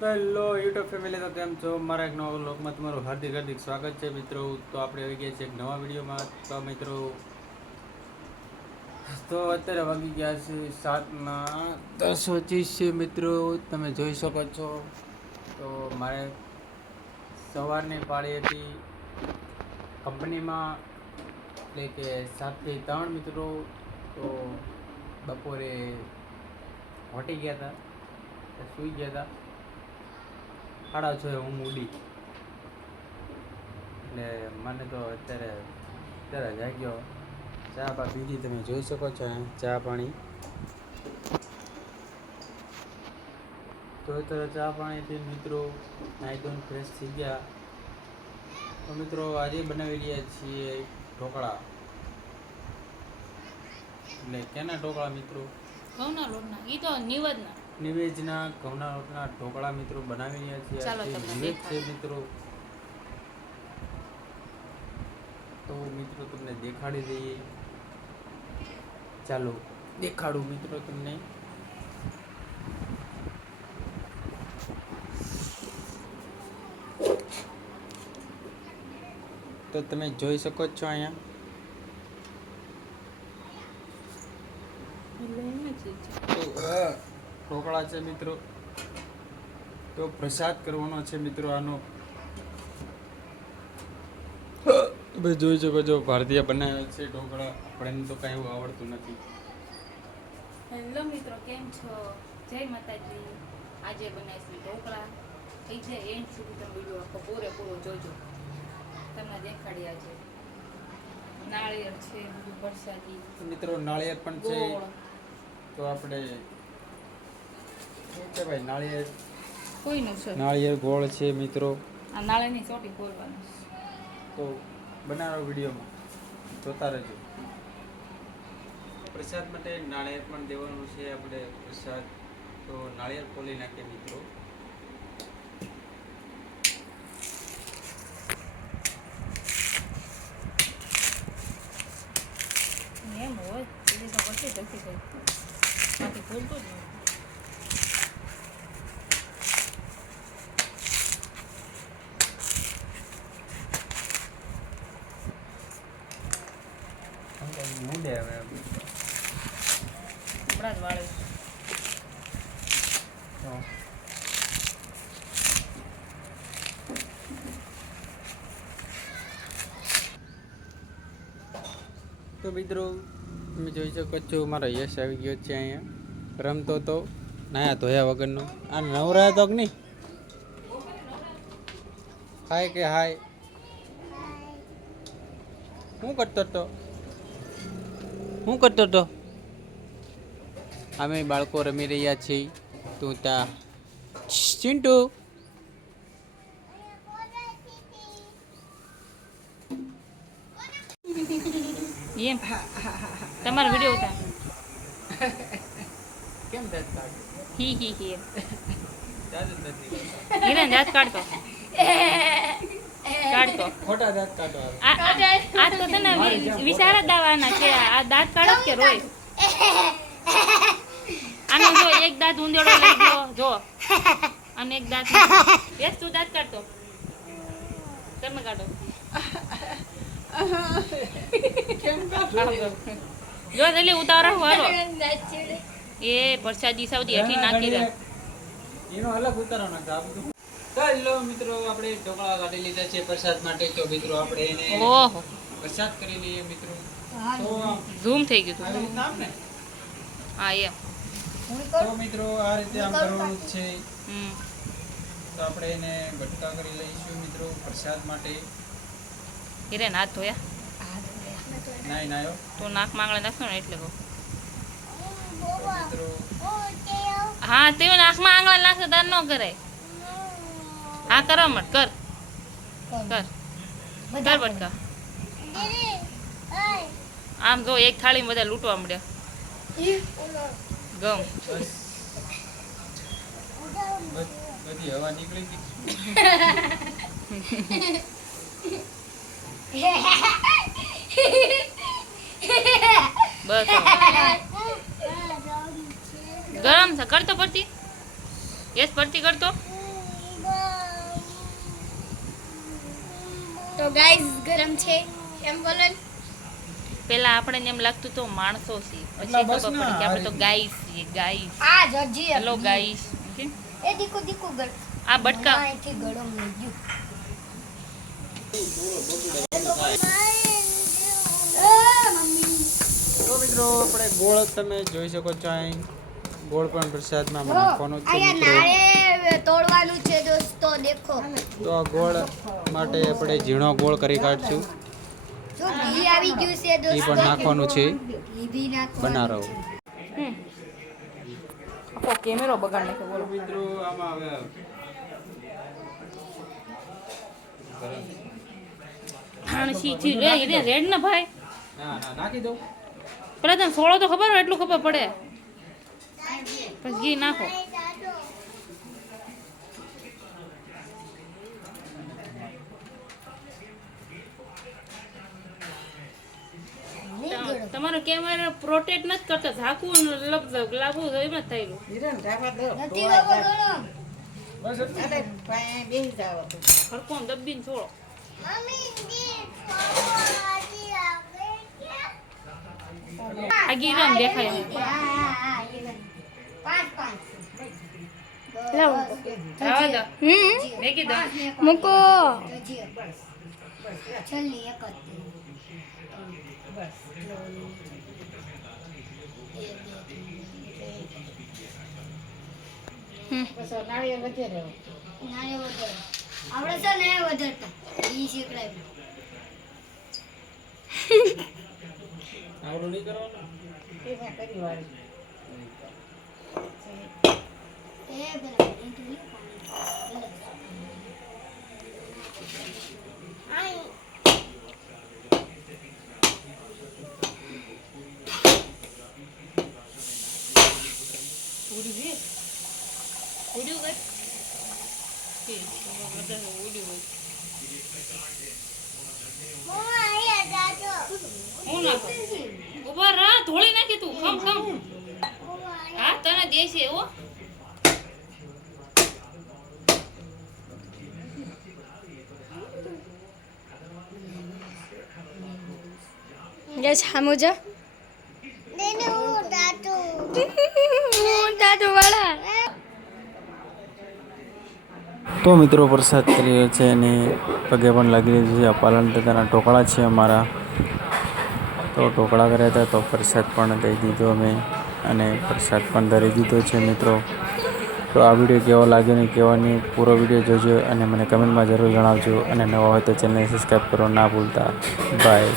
તો hello YouTube family, તો કેમ છો? મારા એક નવા વ્લોગમાં તમારું હાર્દિક હાર્દિક સ્વાગત છે મિત્રો. તો આપણે આવી ગયા છીએ એક નવા વિડીયોમાં. તો મિત્રો, તો અત્યારે વાગી ગયા છે 7:10 છે મિત્રો, તમે જોઈ શકો છો. તો મારે સવારની પાળી હતી કંપનીમાં, એટલે કે 7 થી 3 મિત્રો. તો બપોરે હોટી ગયા હતા, સૂઈ ગયા હતા. 6:30 હું ઉડી, એટલે મને તો અત્યારે જાગ્યો. ચા બા પીધી, તમે જોઈ શકો છો ચા પાણી. તો અત્યારે ચા પાણીથી મિત્રો નાહી ધોઈને ફ્રેશ થઈ ગયા. તો મિત્રો આજે બનાવી રહ્યા છીએ ઢોકળા. એટલે કેના ઢોકળા મિત્રો? ઘઉંના લોટના. ઈ તો નિવેજના ઘઉંના લોટના ઢોકળા મિત્રો બનાવી રહ્યા છીએ. ચાલો તમને નિવેજ છે મિત્રો. તો મિત્રો તમને દેખાડી દઈએ. ચાલો દેખાડું મિત્રો તમને. તો તમે જોઈ શકો છો અહીંયા. તો ઢોકળા છે મિત્રો. તો પ્રસાદ કરવાનો છે મિત્રો આનો. તમે જોઈ શકો છો ભારતીય બનાવે છે ઢોકળા. આપણે તો કાંઈ એવું આવડતું નથી. હેલો મિત્રો, કેમ છો? જય માતાજી. આજે બનાવીશું ઢોકળા. થઈ જાય એન્ડ સુધી તમે વિડીયો આખો પૂરેપૂરો જોજો. તમને દેખાડ્યા છે નાળિયેર છે, બધું વરસાદી મિત્રો નાળિયેર પણ છે. ગોળ. તો આપણે શું કહેવાય, નાળિયેર કોઈનું છે. નાળિયેર ગોળ છે મિત્રો. આ નાળિયેરની ચોટી ખોલવાનું. તો બનાવો વિડીયોમાં જોતા રહેજો. પ્રસાદ માટે નાળિયેર પણ દેવાનું છે આપણે પ્રસાદ. તો નાળિયેર ખોલી નાખીએ મિત્રો. એમ હોય એટલે તો પછી જલ્દી થઈ બાકી ખોલતું જ નહીં. મૂંડે હવે હમણાં જ વાળે. તો મિત્રો તમે જોઈ શકો છો મારો યશ આવી ગયો છે અહીંયા. રમતો તો નાયા ધોયા વગરનો. આ નવરા હતો કે નહીં? હાય કે હાય. શું કરતો હતો? અમે બાળકો રમી રહ્યા છીએ. તું ત્યાં ચિંટુ એમ તમારો વિડીયો ઉતાર. કેમ દાંત કાઢે? હી હી હી એમ દાંત જ નથી. હિરેન દાંત કાઢતો ખોટા દાંત કાઢો આવે. આ તો તને વિચાર જ દાવાના કે આ દાંત કાઢો કે રોય. આનો જો એક દાંત ઊંધેડો લઈ ગયો જો, અને એક દાંત એક તું દાંત કાઢતો. તમે કાઢો. જો જલ્દી ઉતાવળ વાળો. એ પ્રસાદી સૌથી હેઠી નાખી દે. એનો અલગ ઉતારો નાખો આ બધું. તો હેલો મિત્રો, આપણે ઢોકળા કાઢી લીધા છે પ્રસાદ માટે. તો મિત્રો આપણે એને ઓહો પ્રસાદ કરી લઈએ મિત્રો. તો ઝૂમ થઈ ગયું આવી તું. રીતના આમ ને. હા એમ. તો મિત્રો આ રીતે આમ કરવાનું છે. હમ તો આપણે એને બટકા કરી લઈશું મિત્રો પ્રસાદ માટે. હિરેન હાથ ધોયા નાઈ નાયો. તો નાક માંગળે નાખશો ને એટલે કહું. તો મિત્રો હા તે નાકમાં આંગળા નાખે તાર ન કરાય. હા કરવા મત કર બટકા. આમ જો એક થાળીમાં બધા લૂંટવા મળ્યા. ગમ બધી હવા નીકળી ગઈ. બસ ગરમ છે. કરતો પડતી યસ પડતી કરતો. તો ગાઈસ ગરમ છે એમ બોલો ને. પેલા આપણને એમ લાગતું તો માણસો છે, એટલા પછી બસ ખબર ના, પડી કે આપણે તો આ ગાઈસ છીએ, ગાઈસ. આ જજી હેલો ગાઈસ. એ દીકુ દીકુ ગળ આ બટકા અહીંથી ગળમ લઈ ગયું. તો મિત્રો આપણે ગોળ તમે જોઈ શકો છો અહીં ગોળ પણ પ્રસાદમાં નાખવાનો જ છે અહીંયા મિત્રો. નાળિયેર તોડવાનું છે દોસ્તો દેખો. તો આ ગોળ માટે આપણે ઝીણો ગોળ કરી કાઢશું. જો ઘી આવી ગયું છે એ દોસ્તો. પણ નાખવાનું છે ઘી બી નાખવાનું. બનારો. આખો કેમેરો બગાડ નાખ્યો બોલો. મિત્રો આમાં હવે હાણસી થી રેડ ના ભાઈ. ના નાખી દઉં. પેલા તને સોળો તો ખબર હોય એટલું ખબર પડે, પછી ઘી નાખો. તમારો કેમેરા પ્રોટેક્ટ નથી કરતો, ઝાકું લગભગ લાગુ એમ જ થયેલું. નથી બાબો ગરમ. બસ એટલું. ખડકો દબીને છોડો. આ ઘી રમ દેખાય છે. પાંચ પાંચ જવા દો. મેં કીધું મૂકો છેલ્લી એક જ આપણે છે ને વધારતા ઈ શીખડાય. આવડું નહીં કરવાનું. એ બરાબર ઇન્ટરવ્યુ ઉડ્યું છે, ઉડ્યું કઈ વધારે ઉડ્યું હોય. હું નાખો ઉભા રા, ધોળી નાખી તું. ખમ ખમ. હા તને દેશે એવો. Yes, Hamuja. Tattoo વાળા. તો મિત્રો પ્રસાદ કરી રહ્યા છે અને પગે પણ લાગી રહ્યું છે. આ પાલન દાદાના ઢોકળા છે અમારા. તો ઢોકળા કર્યા હતા તો પ્રસાદ પણ દઈ દીધો અમે અને પ્રસાદ પણ ધરી દીધો છે મિત્રો. તો આ વિડીયો કેવો લાગ્યો ને કેવો નહીં પૂરો વિડીયો જોજો અને મને કમેન્ટમાં જરૂર જણાવજો અને નવા હોય તો ચેનલને સબસ્ક્રાઈબ કરો ના ભૂલતા. બાય.